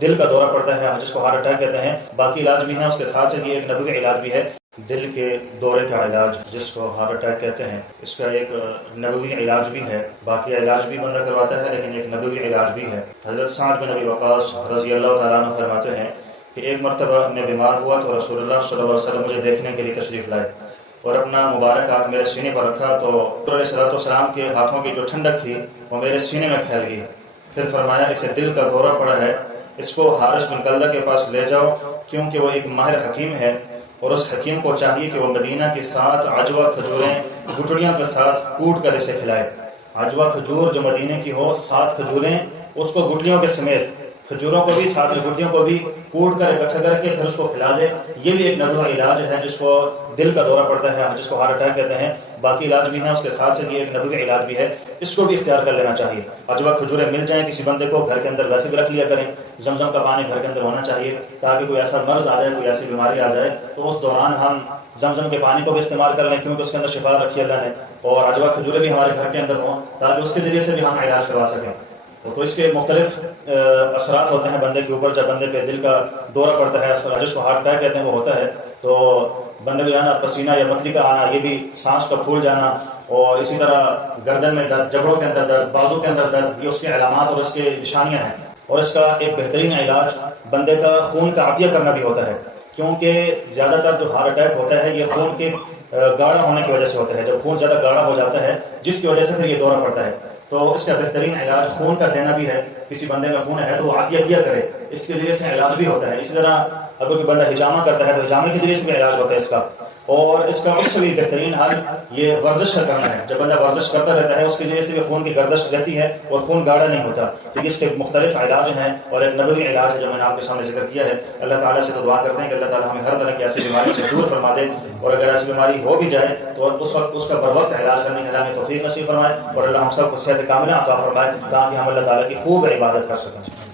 دل کا دورہ پڑتا ہے جس کو ہارٹ اٹیک کہتے ہیں، باقی علاج بھی ہیں اس کے ساتھ یہ ایک نبوی علاج بھی ہے۔ دل کے دورے کا علاج جس کو ہارٹ اٹیک کہتے ہیں، اس کا ایک نبوی علاج بھی ہے، باقی علاج بھی بندہ کرواتا ہے لیکن ایک نبوی علاج بھی ہے۔ حضرت سعد بن ابی وقاص رضی اللہ تعالیٰ عنہ فرماتے ہیں کہ ایک مرتبہ میں بیمار ہوا تو رسول اللہ صلی اللہ علیہ وسلم مجھے دیکھنے کے لیے تشریف لائے اور اپنا مبارک ہاتھ میرے سینے پر رکھا تو علیہ الصلوۃ والسلام کے ہاتھوں کی جو ٹھنڈک تھی وہ میرے سینے میں پھیل گئی۔ پھر فرمایا اسے دل کا دورہ پڑا ہے، اس کو حارث بن کلدہ کے پاس لے جاؤ کیونکہ وہ ایک ماہر حکیم ہے اور اس حکیم کو چاہیے کہ وہ مدینہ کی 7 عجوہ کھجوریں گٹڑیاں کے ساتھ کوٹ کر اسے کھلائے۔ عجوہ کھجور جو مدینہ کی ہو، 7 کھجوریں اس کو گٹلیوں کے سمیت، کھجوروں کو بھی ساتھ میں گٹلیوں کو بھی کوٹ کر اکٹھا کر کے پھر اس کو کھلا دے۔ یہ بھی ایک نبوی علاج ہے جس کو دل کا دورہ پڑتا ہے جس کو ہارٹ اٹیک کہتے ہیں، باقی علاج بھی ہیں اس کے ساتھ یہ ایک نبوی علاج بھی ہے، اس کو بھی اختیار کر لینا چاہیے۔ عجوہ کھجوریں مل جائیں کسی بندے کو، گھر کے اندر ویسے بھی رکھ لیا کریں، زمزم کا پانی گھر کے اندر ہونا چاہیے تاکہ کوئی ایسا مرض آ جائے، کوئی ایسی بیماری آ جائے تو اس دوران ہم زمزم کے پانی کو بھی استعمال کر لیں کیونکہ اس کے اندر شفا رکھی اللہ نے، اور عجوہ کھجوریں بھی ہمارے گھر کے اندر ہوں تاکہ اس کے ذریعے سے بھی ہم علاج کروا سکیں۔ تو اس کے مختلف اثرات ہوتے ہیں بندے کے اوپر، جب بندے پہ دل کا دورہ پڑتا ہے، جس کو ہارٹ اٹیک کہتے ہیں وہ ہوتا ہے، تو بندے کو جانا پسینہ یا متلی کا آنا، یہ بھی سانس کا پھول جانا، اور اسی طرح گردن میں درد، جبڑوں کے اندر درد، بازو کے اندر درد، یہ اس کے علامات اور اس کے نشانیاں ہیں۔ اور اس کا ایک بہترین علاج بندے کا خون کا عطیہ کرنا بھی ہوتا ہے، کیونکہ زیادہ تر جو ہارٹ اٹیک ہوتا ہے یہ خون کے گاڑھا ہونے کی وجہ سے ہوتا ہے، جب خون زیادہ گاڑھا ہو جاتا ہے جس کی وجہ سے پھر یہ دورہ پڑتا ہے۔ تو اس کا بہترین علاج خون کا دینا بھی ہے، کسی بندے میں خون ہے تو وہ عطیہ کیا کرے، اس کے ذریعے سے علاج بھی ہوتا ہے۔ اسی طرح اگر کوئی بندہ ہجامہ کرتا ہے تو ہجامے کے ذریعے سے بھی علاج ہوتا ہے اس کا، اور اس کا اس سے بھی بہترین حل یہ ورزش کا کرنا ہے۔ جب بندہ ورزش کرتا رہتا ہے اس کے ذریعے سے بھی خون کی گردش رہتی ہے اور خون گاڑھا نہیں ہوتا، تو اس کے مختلف علاج ہیں اور ایک نبوی علاج ہے جو میں نے آپ کے سامنے ذکر کیا ہے۔ اللہ تعالیٰ سے تو دعا کرتے ہیں کہ اللہ تعالیٰ ہمیں ہر طرح کی ایسی بیماری سے دور فرما دے، اور اگر ایسی بیماری ہو بھی جائے تو اس وقت اس کا بر وقت علاج کرنے کے لیے ہمیں توفیق نصیب فرمائے، اور اللہ ہم سب کو صحت کاملہ عطا فرمائے تاکہ ہم اللہ تعالیٰ کی خوب عبادت کر سکیں۔